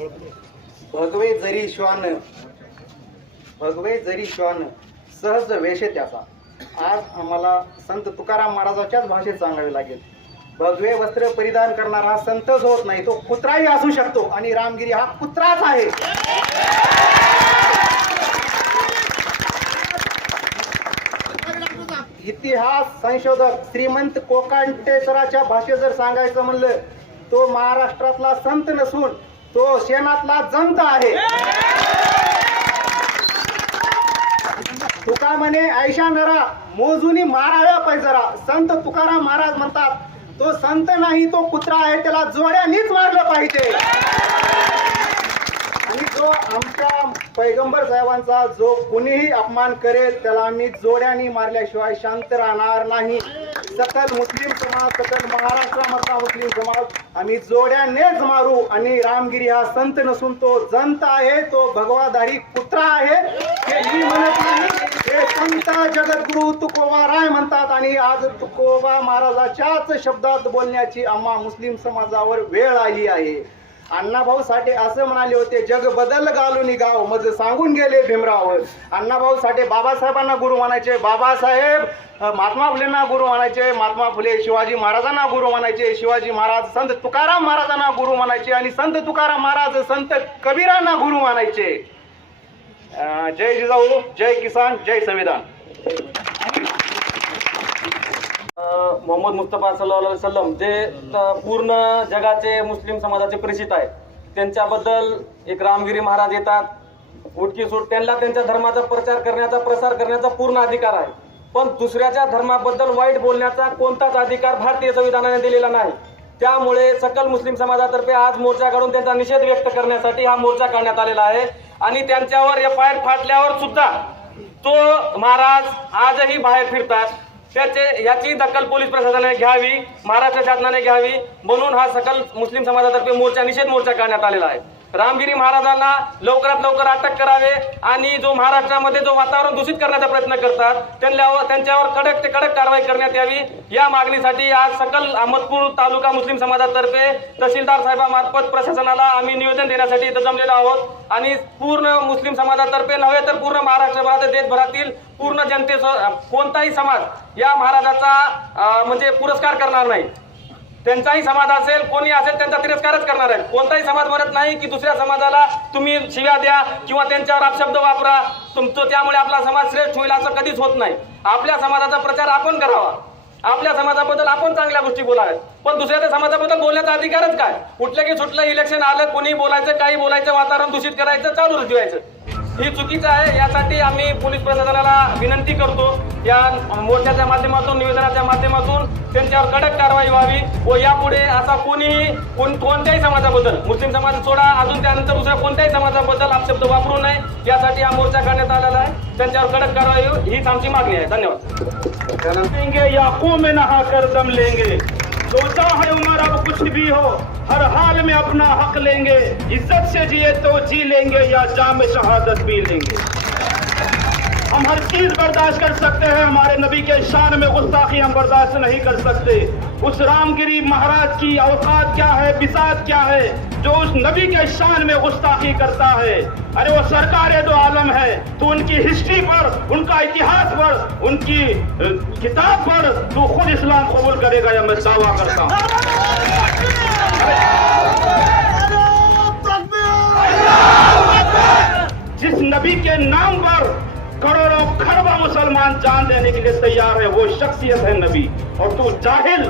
भगवे जरी श्वान भगवे जरी श्वान सहज वेश त्याचा. आज आम्हाला संत तुकाराम महाराजाच्याच भाषेत सांगावे लागेल. भगवे वस्त्र परिधान करणारा संतच होत नाही तो कुत्राही असू शकतो आणि रामगिरी हा कुत्राच आहे. इतिहास संशोधक श्रीमंत कोकांटेश्वराच्या भाषेत जर सांगायचं म्हणलं तो महाराष्ट्रातला संत नसून तो शेणातला जंत आहे. तुका म्हणे ऐशा नरा मोजुनी माराव्या पैजरा संत तुकाराम महाराज म्हणतात तो संत नाही तो कुत्रा आहे त्याला जोड्यानीच मारलं पाहिजे. आणि जो आमच्या पैगंबर साहेबांचा जो कुणीही अपमान करेल त्याला आम्ही जोड्याने मारल्याशिवाय शांत राहणार नाही. सकल मुस्लिम समाज सकल महाराष्ट्रामधला मुस्लिम समाज आम्ही जोड्यानेच मारू आणि रामगिरी हा संत नसून तो जंत आहे तो भगवाधारी कुत्रा आहे. हे मी म्हणत नाही हे संत जगद्गुरु तुकोबा राय म्हणतात आणि आज तुकोबा महाराजाच्याच शब्दात बोलण्याची आम्हा मुस्लिम समाजावर वेळ आली आहे. अण्णाभाऊ साठे असं म्हणाले होते जग बदल घालून गाव. मज सांगून गेले भीमराव. अण्णाभाऊ साठे बाबासाहेबांना गुरु म्हणायचे बाबासाहेब महात्मा फुलेंना गुरु म्हणायचे महात्मा फुले शिवाजी महाराजांना गुरु म्हणायचे शिवाजी महाराज संत तुकाराम महाराजांना गुरु म्हणायचे आणि संत तुकाराम महाराज संत कबीरांना गुरु म्हणायचे. जय जिजाऊ जय किसान जय संविधान. मोहम्मद मुस्तफा सल्लल्लाहु अलैहि जे पूर्ण जगाचे मुस्लिम समाजाचे परिचित आहेत त्यांच्याबद्दल एक रामगिरी महाराज येतात. उठकी सूट त्यांना त्यांच्या धर्माचा प्रचार करण्याचा प्रसार करण्याचा पूर्ण अधिकार आहे. पण दुसऱ्याच्या धर्माबद्दल वाईट बोलण्याचा कोणताच अधिकार भारतीय संविधानाने दिलेला नाही. त्यामुळे सकल मुस्लिम समाजातर्फे आज मोर्चा काढून त्यांचा निषेध व्यक्त करण्यासाठी हा मोर्चा काढण्यात आलेला आहे. आणि त्यांच्यावर एफ आय आर फाटल्यावर सुद्धा तो महाराज आजही बाहेर फिरतात. त्याचे याची दखल पोलीस प्रशासनाने घ्यावी महाराष्ट्र शासनाने घ्यावी म्हणून हा सकल मुस्लिम समाजातर्फे मोर्चा निषेध मोर्चा करण्यात आलेला आहे. रामगिरी महाराजांना लवकरात लवकर अटक करावे आणि जो महाराष्ट्रामध्ये जो वातावरण दूषित करण्याचा प्रयत्न करतात त्यांच्यावर त्यांच्यावर कडक ते कडक कारवाई करण्यात यावी. या मागणीसाठी आज सकल अहमदपूर तालुका मुस्लिम समाजातर्फे तहसीलदार साहेबामार्फत प्रशासनाला आम्ही निवेदन देण्यासाठी इथं जमलेलो आहोत. आणि पूर्ण मुस्लिम समाजातर्फे नव्हे तर पूर्ण महाराष्ट्रभरात देशभरातील पूर्ण जनतेसह कोणताही समाज या महाराजाचा म्हणजे पुरस्कार करणार नाही. त्यांचाही समाज असेल कोणी असेल त्यांचा तिरस्कारच करणार आहे. कोणताही समाज म्हणत नाही की दुसऱ्या समाजाला तुम्ही शिव्या द्या किंवा त्यांच्यावर अपशब्द वापरा. तुमचं त्यामुळे आपला समाज श्रेष्ठ होईल असं कधीच होत नाही. आपल्या समाजाचा प्रचार आपण करावा. आपल्या समाजाबद्दल आपण चांगल्या गोष्टी बोलाव्यात. पण दुसऱ्या समाजाबद्दल बोलण्याचा अधिकारच काय? कुठलं की सुटलं इलेक्शन आलं कोणी बोलायचं काही बोलायचं वातावरण दूषित करायचं चालू ठेवायचं. ही चुकीचं आहे यासाठी आम्ही पोलीस प्रशासनाला विनंती करतो. या मोर्चाच्या माध्यमातून निवेदनाच्या माध्यमातून त्यांच्यावर कडक कारवाई व्हावी व यापुढे असा कोणीही कोण कोणत्याही समाजाबद्दल मुस्लिम समाज सोडा अजून त्यानंतर दुसऱ्या कोणत्याही समाजाबद्दल अपशब्द वापरू नये. यासाठी हा मोर्चा काढण्यात आलेला आहे. त्यांच्यावर कडक कारवाई हीच आमची मागणी आहे. धन्यवाद. या खूह में नहा कर दम लेंगे। सोचा है उम्र अब कुछ भी हो, हर हाल में अपना हक लेंगे। इज़्ज़त से जिए तो जी लेंगे या जाम शहादत भी लेंगे। हम हर चीज़ बर्दाश्त कर सकते हैं, हमारे नबी के शान में गुस्ताखी हम बर्दाश्त नहीं कर सकते। उस रामगिरी महाराज की औकात क्या है, बिसात क्या है, जो उस नबी के शान में गुस्ताखी करता है? अरे वो सरकार दो आलम है तो उनकी हिस्ट्री पर उनका इतिहास पर उनकी किताब पर तू खुद इस्लाम कबूल करेगा, या मैं दावा करता हूँ। जिस नबी के नाम पर करोड़ों खरबा मुसलमान जान देने के लिए तैयार है, वो शख्सियत है नबी। और तू जाहिल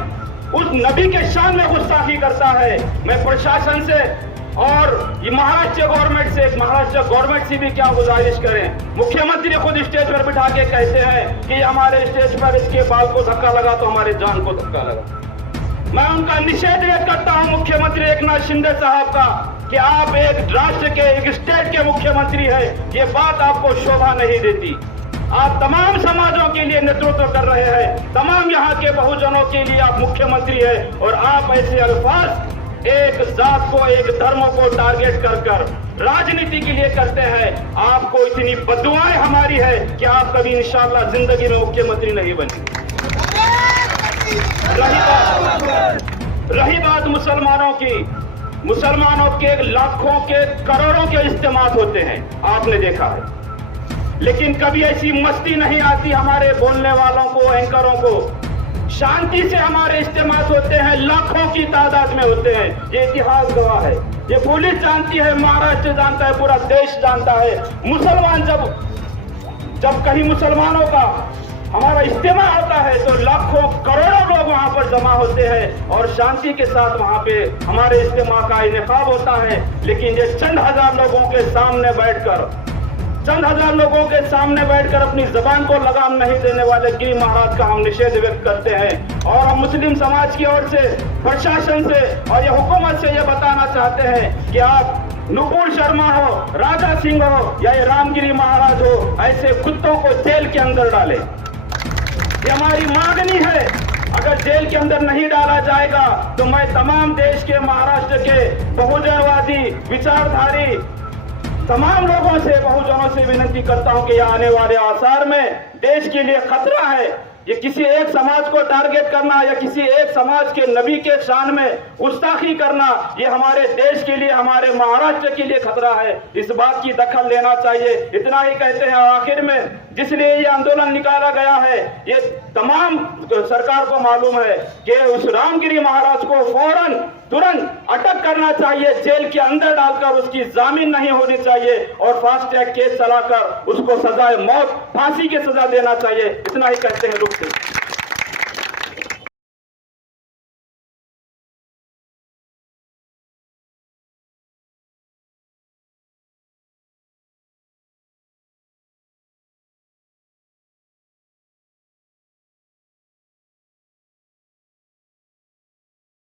उस नबी के शान में गुस्ताखी करता है। मैं प्रशासन से और महाराष्ट्र गवर्नमेंट से महाराष्ट्र गवर्नमेंट से भी क्या गुजारिश करें? मुख्यमंत्री खुद स्टेज पर बिठा के कहते हैं कि हमारे स्टेज पर इसके बाल को धक्का लगा तो हमारे जान को धक्का लगा। मैं उनका निषेध व्यक्त करता हूँ, मुख्यमंत्री एकनाथ शिंदे साहब का, कि आप एक राष्ट्र के, एक स्टेट के मुख्यमंत्री है। ये बात आपको शोभा नहीं देती। आप तमाम समाजों के लिए नेतृत्व कर रहे हैं। तमाम यहाँ के बहुजनों के लिए आप मुख्यमंत्री है और आप ऐसे अल्फाज एक जात को, एक धर्म को टारगेट कर कर राजनीति के लिए करते हैं। आपको इतनी बदुआएँ हमारी है कि आप कभी इंशाला ज़िंदगी में मुख्यमंत्री नहीं बनेंगे रही बात रही बात मुसलमानों की। मुसलमानों के लाखों के करोड़ों के इस्तेमाल होते हैं। आपने देखा है। लेकिन कभी ऐसी मस्ती नहीं आती हमारे बोलने वालों को एंकरों को। शांति से हमारे इस्तेमाल होते हैं लाखों की तादाद में होते हैं। ये इतिहास गवाह है। ये पुलिस जानती है महाराष्ट्र जानता है पूरा देश जानता है। मुसलमान जब जब कहीं मुसलमानों का हमारा इज्तिमा होता है तो लाखों करोड़ों लोग वहां पर जमा होते हैं और शांति के साथ वहां पे हमारे इज्तिमा का इनका होता है। लेकिन ये चंद हजार लोगों के सामने बैठकर चंद हज़ार लोगों के सामने बैठकर अपनी जबान को लगाम नहीं देने वाले गिरी महाराज का हम निषेध व्यक्त करते हैं। और हम मुस्लिम समाज की ओर से प्रशासन से और ये हुकूमत से ये बताना चाहते हैं कि आप नुपुर शर्मा हो, राजा सिंह हो या ये रामगिरी महाराज हो, ऐसे कुत्तों को जेल के अंदर डाले। ये हमारी मांगनी है। अगर जेल के अंदर नहीं डाला जाएगा तो मैं तमाम देश के महाराष्ट्र के बहुजनवादी, विचारधारी तमाम लोगों से बहुजनों से विनती करता हूँ कि यह आने वाले आसार में देश के लिए खतरा है। ये किसी एक समाज को टारगेट करना या किसी एक समाज के नबी के शान में गुस्ताखी करना, ये हमारे देश के लिए, हमारे महाराष्ट्र के लिए खतरा है। इस बात की दखल लेना चाहिए। इतना ही कहते हैं आखिर में, जिसलिए ये आंदोलन निकाला गया है, ये तमाम सरकार को मालूम है कि उस रामगिरी महाराज को फ़ौरन तुरंत अटक करना चाहिए, जेल के अंदर डालकर उसकी जामीन नहीं होनी चाहिए और फास्ट ट्रैक केस चलाकर उसको सजाए मौत, फांसी की सजा देना चाहिए। इतना ही कहते हैं, रुकते